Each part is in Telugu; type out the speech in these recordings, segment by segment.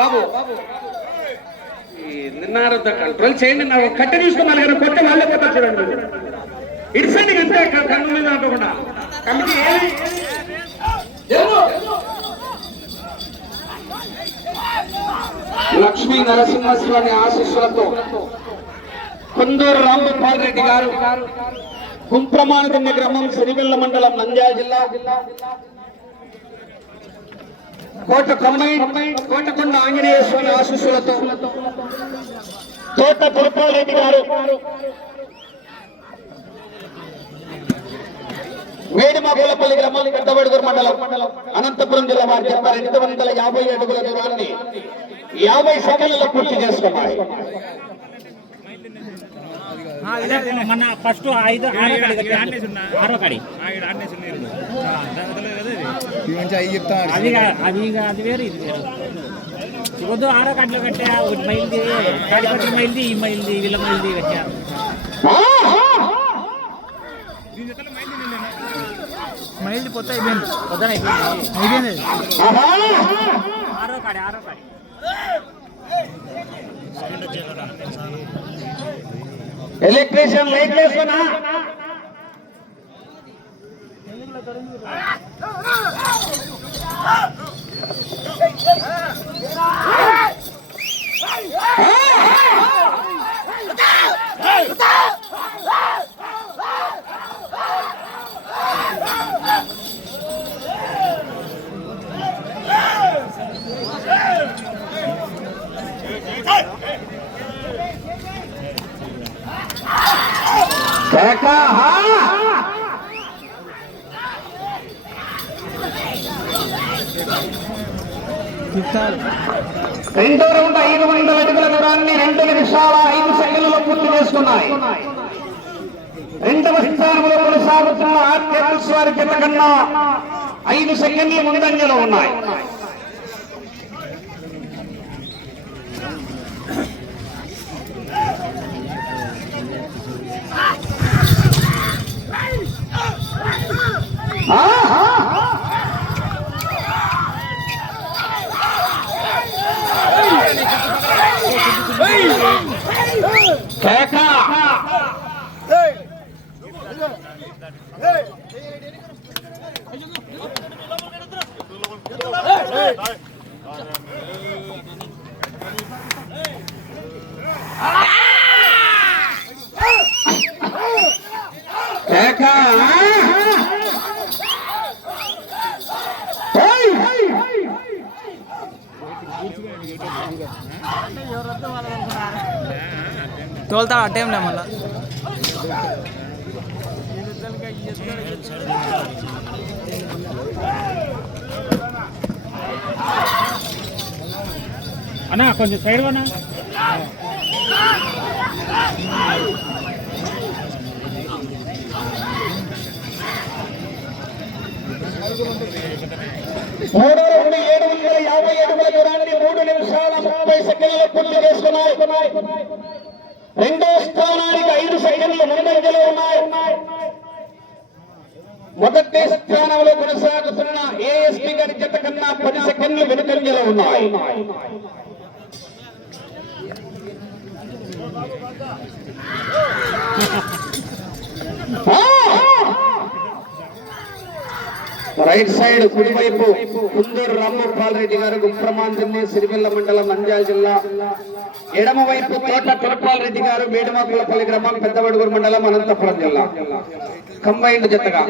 బాబు. నిన్నారంత కంట్రోల్ చేయండి. నా కట్టె తీసుకున్నాను కానీ కొట్టే వాళ్ళే పోతారు చూడండి మీరు. ఇడిసండి అంతే కన్ను మీద అంటకుండా కమిటీ ఏమి? లక్ష్మీ నరసింహస్వామి ఆశీస్సులతో కొందూరు రాంగోపాల్ రెడ్డి గారు. కుంప్రమాణికమ్య గ్రామం సిరివెల్ల మండలం నంద్యాల జిల్లా. కోట కొమ్మై కోటకొండ ఆంజనేయ స్వామి ఆశీస్సులతో. తోట తిరుపాల్ రెడ్డి గారు. వేడిమాపులపల్లి గ్రామం పెద్దబడుగురు మండలం అనంతపురం జిల్లా వారి జత రెండు వందల యాభై అడుగుల దూరాన్ని యాభై సెకండ్లలో పూర్తి చేసుకున్నాయి. మన ఫస్ట్ ఐదు ఆరో కాడి కట్టారు. ఆరో కాడి. మంచి అయ్యి చెప్తాను అది కా- అది వేరు ఇది వేరు. వద్దు ఆరో కాడిలో కట్టా ఒకటి మైల్ది కాడిపత్రి మైల్ది ఈ మైల్ది వీళ్ళ మైల్ది కట్టా. మైల్డ్ పోతే అయిపోయింది. పొద్దున అయిపోయింది. అయిపోయింది. ఆరో కాడి ఆరో కాడి. ఎలక్ట్రీషియన్ లైట్ వేసుకున్నా. రెండో రౌండ్ ఐదు వందల అడుగుల దూరాన్ని రెండు నిమిషాల ఐదు సెకండ్లలో పూర్తి చేసుకున్నాయి. రెండవ స్థానంలో కొనసాగుతున్న ఆర్కే వారి కింద కన్నా ఐదు సెకండ్లు ముందంజలో ఉన్నాయి ఆహా! కేక కేక తోలుతాడు ఆ టైంలో మళ్ళా. అన్నా కొంచెం సైడ్ అన్నా. మూడు రౌండ్ ఏడు వందల యాభై అడుగుల దూరాన్ని మూడు నిమిషాల ముప్పై సెకండ్లు పూర్తి చేసుకున్నాయి. రెండో స్థానానికి ఐదు సెకండ్లు ముందంజలో ఉన్నాయి. మొదటి స్థానంలో కొనసాగుతున్న ఏఎస్పీ గారి జత కన్నా పది సెకండ్లు వెనుకంజలో ఉన్నాయి. రైట్ సైడ్ కుడివైపు కుందూరు రామ్మోపాల్ రెడ్డి గారు గుప్రమాంజన్య సిరివెల్ల మండలం నంద్యాల జిల్లా. ఎడమ వైపు తోట తిరుపాల్ రెడ్డి గారు మేడమాకులపల్లి గ్రామం పెద్దవడుగురు మండలం అనంతపురం జిల్లా. కంబైన్డ్ జతగా.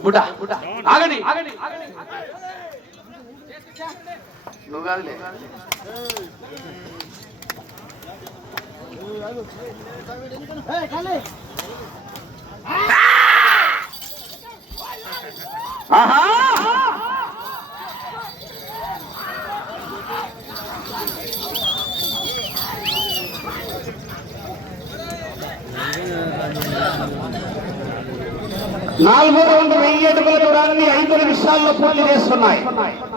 బుడ్డా ఆగండి. ఆగండి నువ్వు కాదులే ఆహా! నాలుగో రెండు వెయ్యి అడుగుల దూరాన్ని ఐదు నిమిషాల్లో పూర్తి చేస్తున్నాయి.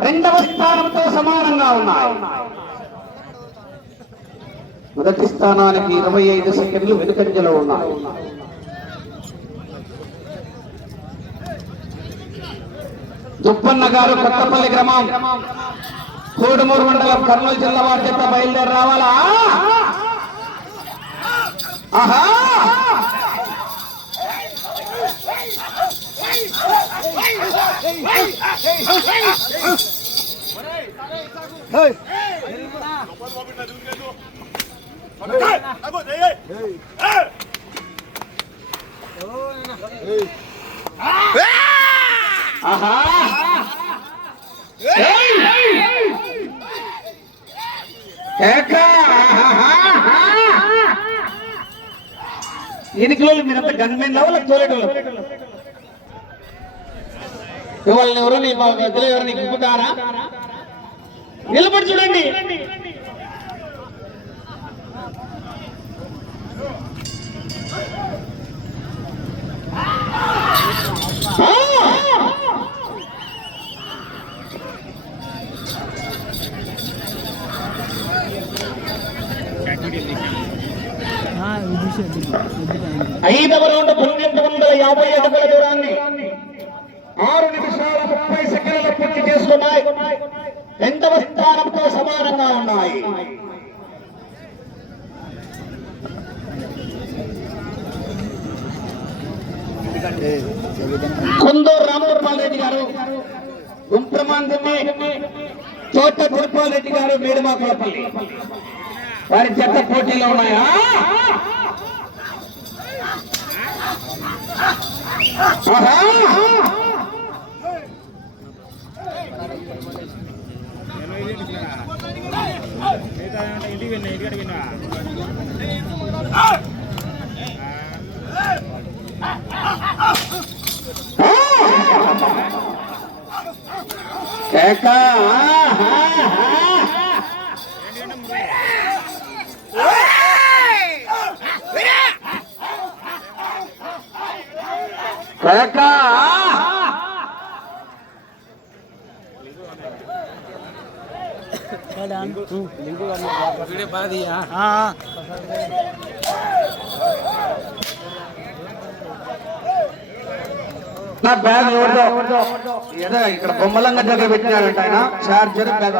రెండవ స్థానంతో సమానంగా ఉన్నాయి. మొదటి స్థానానికి ఇరవై ఐదు సెకండ్లు వెనుకంజలో ఉన్నాయి. దుప్పన్న గారు కొత్తపల్లి గ్రామం. కోడుమూరు మండలం కర్నూలు జిల్లా వారి చేత బయలుదేరి రావాలా? ఆహా ఆహా కేక! ఎన్ని కిలోలు మీరంతా గన్మెన్ లెవెల్ తోలేటోళ్ళు? ఇవాళ ఎవరు నీ మధ్యలో ఎవరు నీకు నిలబడి చూడండి. ఐదవ రౌండ్ పన్నెండు వందల యాభై అడుగుల దూరాన్ని. ఆరు నిమిషాల ముప్పై సెకండ్లు పూర్తి చేసుకున్నాయి. రెండవ స్థానంతో సమానంగా ఉన్నాయి? కొందూరు రామగోపాల్ రెడ్డి గారు గుంప్రమాందమి తోట తిరుపాల్ రెడ్డి గారు మేడమాకులపల్లి. వారి చెత్త పోటీలో ఉన్నాయా? ఆహా! ఇంటికి విన్నా ఇంటికి విన్నా తీయా? నా బ్యాగ్ ఎవరిదో? ఏదో ఇక్కడ బొమ్మలంగా దగ్గర పెట్టినారంట ఆయన. Charger bag.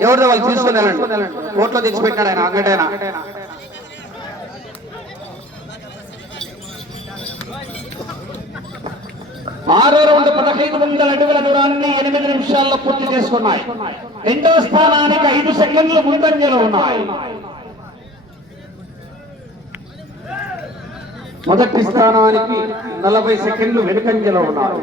ఎవరిదో వాళ్ళు తీసుకున్నారండి కోట్లో తెచ్చి పెట్టాడు ఆయన అంగటైనా? ఆరో రౌండ్ పదహైదు వందల అడుగుల దూరాన్ని ఎనిమిది నిమిషాల్లో పూర్తి చేసుకున్నాయి. రెండో స్థానానికి ఐదు సెకండ్లు ముందంజలో ఉన్నాయి. మొదటి స్థానానికి నలభై సెకండ్లు వెనుకంజలో ఉన్నారు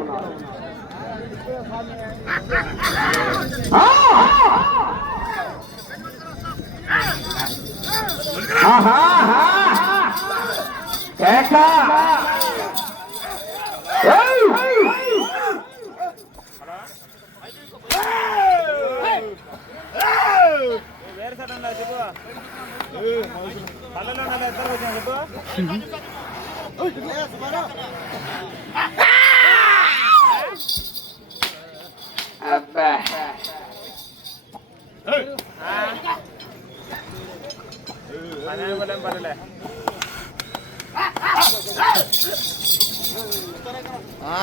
ఆహా! అబ్బా పని అయిపోలేం పర్లే ఆ.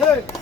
ఏంద్రా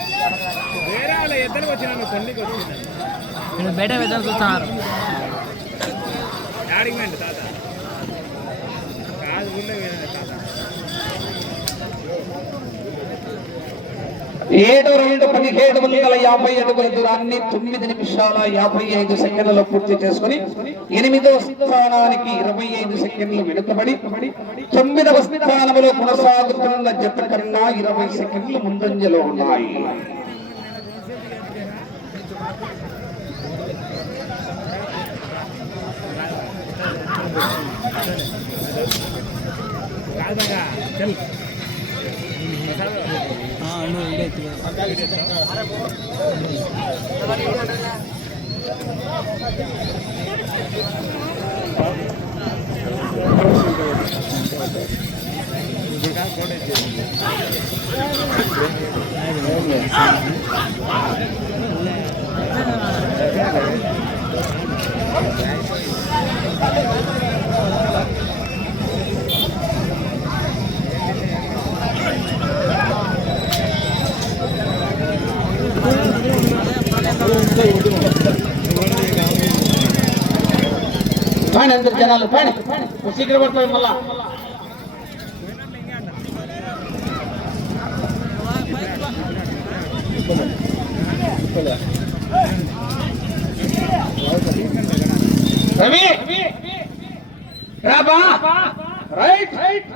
వేరే వాళ్ళ ఇద్దరికి వచ్చినాను తల్లికి వచ్చింది వీళ్ళు బయట వెళ్తాను చూస్తున్నారు యాడికి పోయిండు తాత కాదు ఏడు రెండు పదిహేడు వందల యాభై అడుగుల దూరాన్ని తొమ్మిది నిమిషాల యాభై ఐదు సెకండ్లలో పూర్తి చేసుకుని ఎనిమిదవ స్థానానికి ఇరవై ఐదు సెకండ్లు వెనుకబడి తొమ్మిదవ స్థానంలో కొనసాగుతున్న జత కన్నా ఇరవై సెకండ్లు ముందంజలో ఉన్నాయి. చల్ அண்ணன் இல்லை போட்டு పైన అందరు జనాలు పైన. శీఘ్ర పడతాయి మళ్ళా. రవి! రాబా రైట్ రైట్!